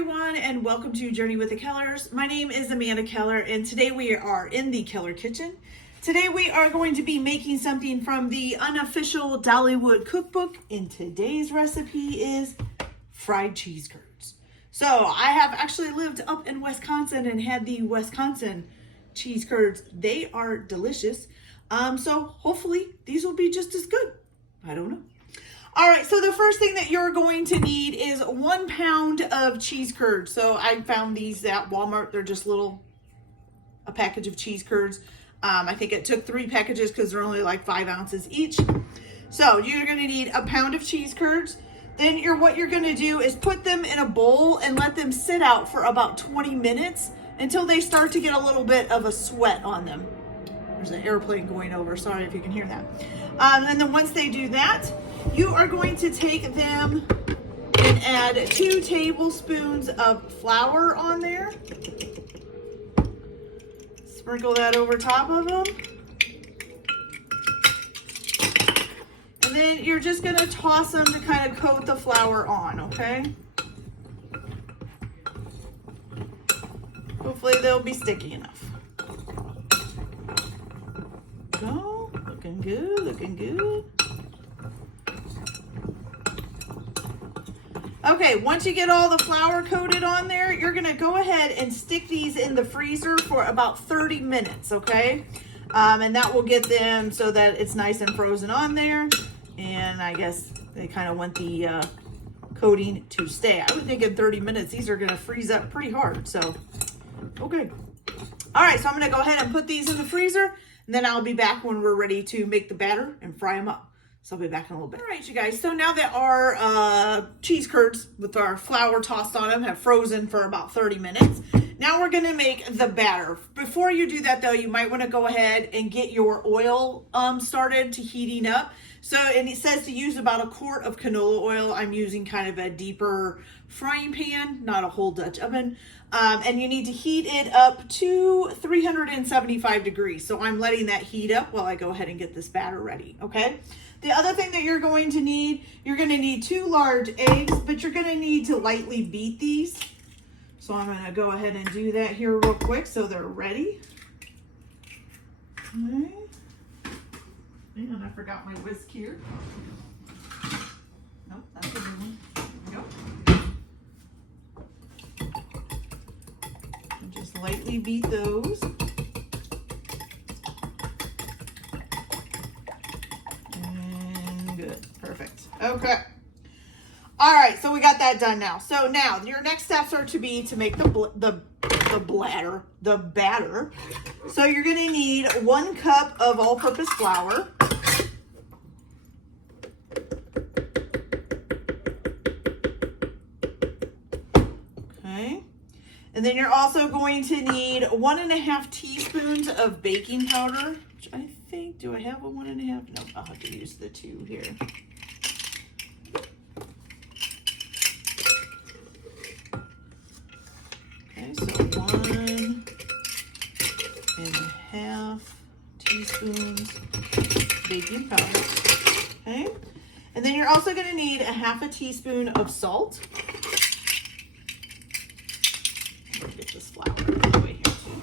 everyone, and welcome to Journey with the Kellers. My name is Amanda Keller, and today we are in the Keller kitchen. Today we are going to be making something from the unofficial Dollywood cookbook, and today's recipe is fried cheese curds. So I have actually lived up in Wisconsin and had the Wisconsin cheese curds. They are delicious. So hopefully these will be just as good. I don't know. All right, so the first thing that you're going to need is 1 pound of cheese curds. So I found these at Walmart. They're just a package of cheese curds. I think it took 3 packages because they're only like 5 ounces each. So you're gonna need 1 pound of cheese curds. Then what you're gonna do is put them in a bowl and let them sit out for about 20 minutes until they start to get a little bit of a sweat on them. There's an airplane going over, sorry if you can hear that. And then once they do that, you are going to take them and add 2 tablespoons of flour on there. Sprinkle that over top of them. And then you're just gonna toss them to kind of coat the flour on, okay? Hopefully they'll be sticky enough. Go, looking good, looking good. Okay, once you get all the flour coated on there, you're gonna go ahead and stick these in the freezer for about 30 minutes, okay? And that will get them so that it's nice and frozen on there. And I guess they kind of want the coating to stay. I would think in 30 minutes, these are gonna freeze up pretty hard, so, okay. All right, so I'm gonna go ahead and put these in the freezer, and then I'll be back when we're ready to make the batter and fry them up. So I'll be back in a little bit. All right, you guys, so now that our cheese curds with our flour tossed on them have frozen for about 30 minutes, now we're gonna make the batter. Before you do that though, you might wanna go ahead and get your oil started to heating up. So, and it says to use about 1 quart of canola oil. I'm using kind of a deeper frying pan, not a whole Dutch oven. And you need to heat it up to 375 degrees. So I'm letting that heat up while I go ahead and get this batter ready, okay? The other thing that you're going to need, you're gonna need 2 large eggs, but you're gonna need to lightly beat these. So I'm gonna go ahead and do that here real quick so they're ready. Okay. And I forgot my whisk here. Nope, that's a new one. There we go. And just lightly beat those. And good, perfect. Okay. All right, so we got that done now. So now your next steps are to make the batter. So you're gonna need 1 cup of all-purpose flour. Okay. And then you're also going to need 1.5 teaspoons of baking powder, which I think, do I have a 1.5? No, I'll have to use the 2 here. Okay, so 1.5 teaspoons baking powder. Okay, and then you're also going to need 1/2 teaspoon of salt. Let me get this flour out of the way here too.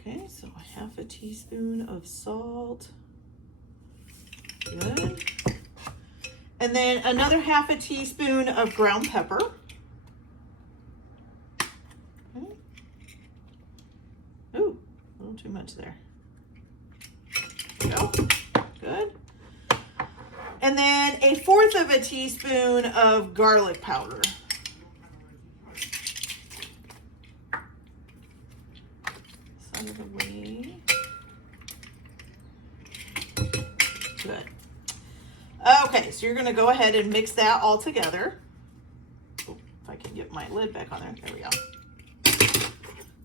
Okay, so 1/2 teaspoon of salt. Good. And then another 1/2 teaspoon of ground pepper. Ooh, a little too much there. There we go. Good. And then 1/4 teaspoon of garlic powder. Out of the way. Good. Okay, so you're going to go ahead and mix that all together. Oh, if I can get my lid back on there. There we go.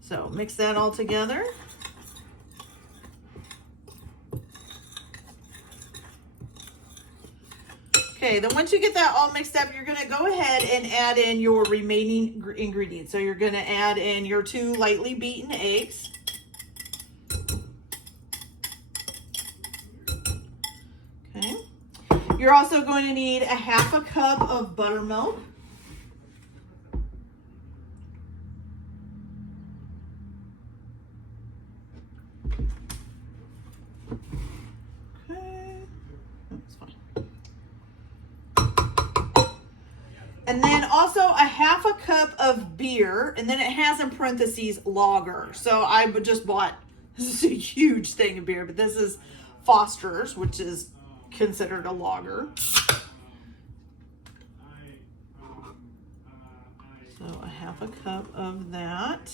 So mix that all together. Okay, then once you get that all mixed up, you're gonna go ahead and add in your remaining ingredients. So you're gonna add in your 2 lightly beaten eggs. Okay. You're also going to need 1/2 cup of buttermilk. And then also a half a cup of beer, and then it has in parentheses lager. So I just bought, this is a huge thing of beer, but this is Foster's, which is considered a lager. So a half a cup of that.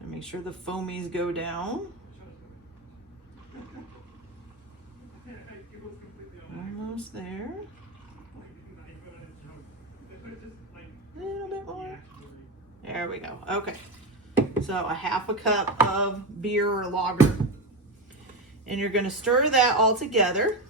And make sure the foamies go down. Almost there. A little bit more. There we go. Okay. So a half a cup of beer or lager. And you're going to stir that all together.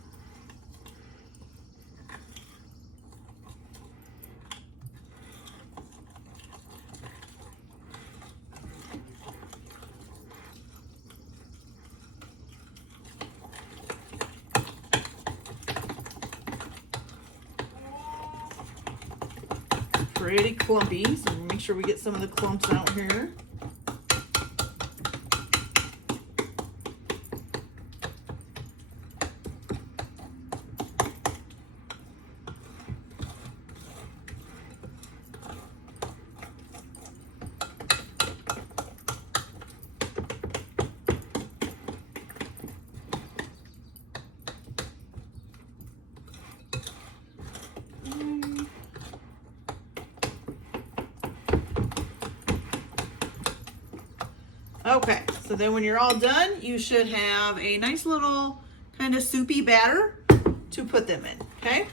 Pretty clumpy, so make sure we get some of the clumps out here. Okay, so then when you're all done, you should have a nice little kind of soupy batter to put them in, okay?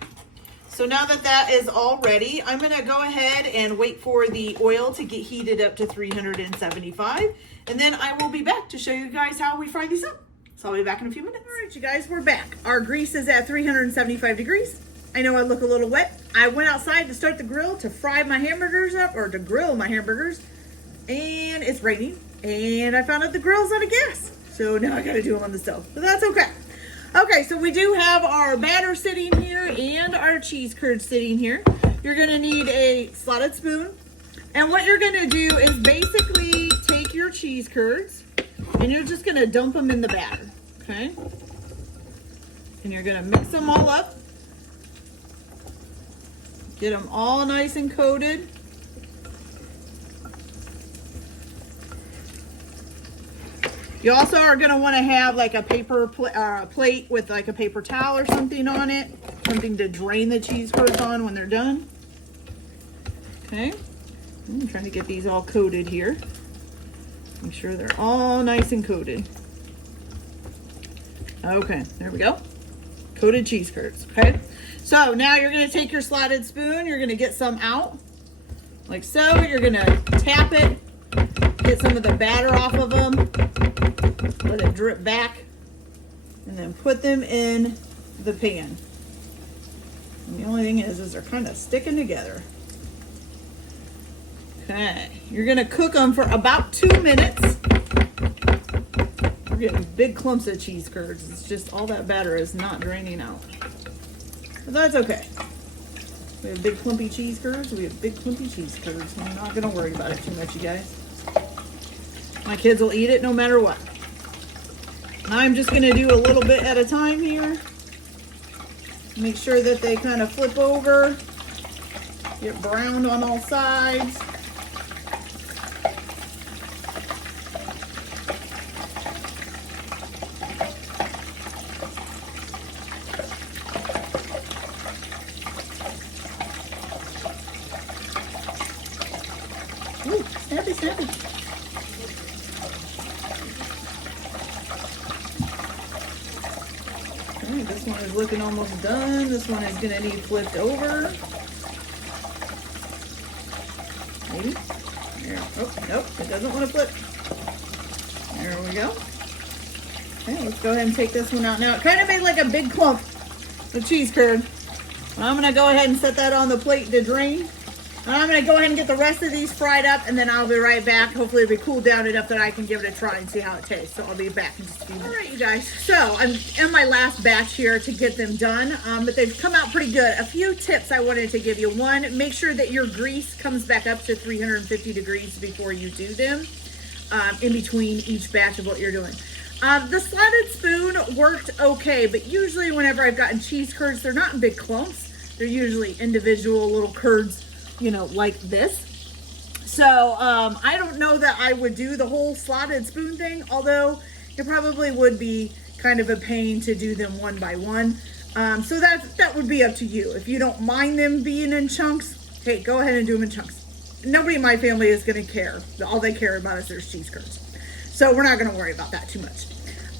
So now that that is all ready, I'm gonna go ahead and wait for the oil to get heated up to 375, and then I will be back to show you guys how we fry these up. So I'll be back in a few minutes. All right, you guys, we're back. Our grease is at 375 degrees. I know I look a little wet. I went outside to start the grill to fry my hamburgers up, or to grill my hamburgers, and it's raining. And I found out the grill's out of gas. So now I gotta do them on the stove, but that's okay. Okay, so we do have our batter sitting here and our cheese curds sitting here. You're gonna need a slotted spoon. And what you're gonna do is basically take your cheese curds and you're just gonna dump them in the batter, okay? And you're gonna mix them all up. Get them all nice and coated. You also are going to want to have like a paper plate with like a paper towel or something on it. Something to drain the cheese curds on when they're done. Okay. I'm trying to get these all coated here. Make sure they're all nice and coated. Okay, there we go. Coated cheese curds, okay? So now you're going to take your slotted spoon. You're going to get some out. Like so. You're going to tap it. Get some of the batter off of them. Let it drip back. And then put them in the pan. And the only thing is they're kind of sticking together. Okay. You're going to cook them for about 2 minutes. We're getting big clumps of cheese curds. It's just all that batter is not draining out. But that's okay. We have big clumpy cheese curds. We have big clumpy cheese curds. I'm not going to worry about it too much, you guys. My kids will eat it no matter what. And I'm just going to do a little bit at a time here. Make sure that they kind of flip over. Get browned on all sides. Ooh, snappy, snappy. Okay, this one is looking almost done. This one is going to need flipped over. Maybe. There. Oh, nope, it doesn't want to flip. There we go. Okay, let's go ahead and take this one out. Now, it kind of made like a big clump of cheese curd. I'm going to go ahead and set that on the plate to drain. And I'm going to go ahead and get the rest of these fried up, and then I'll be right back. Hopefully it'll be cooled down enough that I can give it a try and see how it tastes. So I'll be back in just a few minutes. All right, you guys. So I'm in my last batch here to get them done, but they've come out pretty good. A few tips I wanted to give you. One, make sure that your grease comes back up to 350 degrees before you do them, in between each batch of what you're doing. The slotted spoon worked okay, but usually whenever I've gotten cheese curds, they're not in big clumps. They're usually individual little curds, you know, like this. So I don't know that I would do the whole slotted spoon thing, although it probably would be kind of a pain to do them one by one. So that would be up to you. If you don't mind them being in chunks, hey, go ahead and do them in chunks. Nobody in my family is going to care. All they care about is their cheese curds. So we're not going to worry about that too much.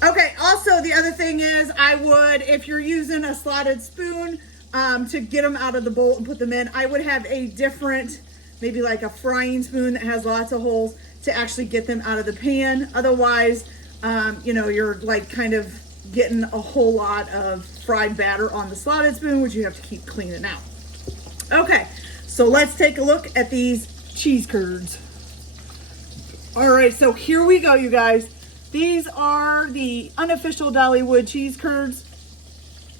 Okay, also the other thing is I would, if you're using a slotted spoon to get them out of the bowl and put them in, I would have a different, maybe like a frying spoon that has lots of holes to actually get them out of the pan. Otherwise, you know, you're like kind of getting a whole lot of fried batter on the slotted spoon, which you have to keep cleaning out. Okay, so let's take a look at these cheese curds. All right, so here we go, you guys. These are the unofficial Dollywood cheese curds.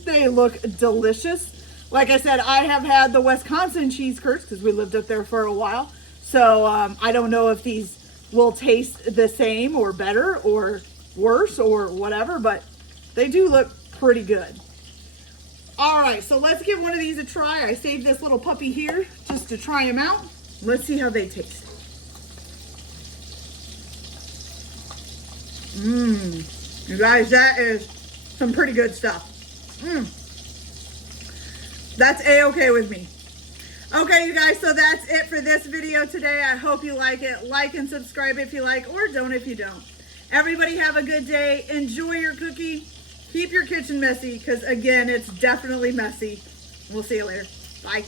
They look delicious. Like I said, I have had the Wisconsin cheese curds because we lived up there for a while. So I don't know if these will taste the same or better or worse or whatever, but they do look pretty good. All right, so let's give one of these a try. I saved this little puppy here just to try them out. Let's see how they taste. You guys, that is some pretty good stuff. That's a-okay with me. Okay, you guys, so that's it for this video today. I hope you like it. Like and subscribe if you like, or don't if you don't. Everybody have a good day. Enjoy your cookie. Keep your kitchen messy, because again, it's definitely messy. We'll see you later. Bye.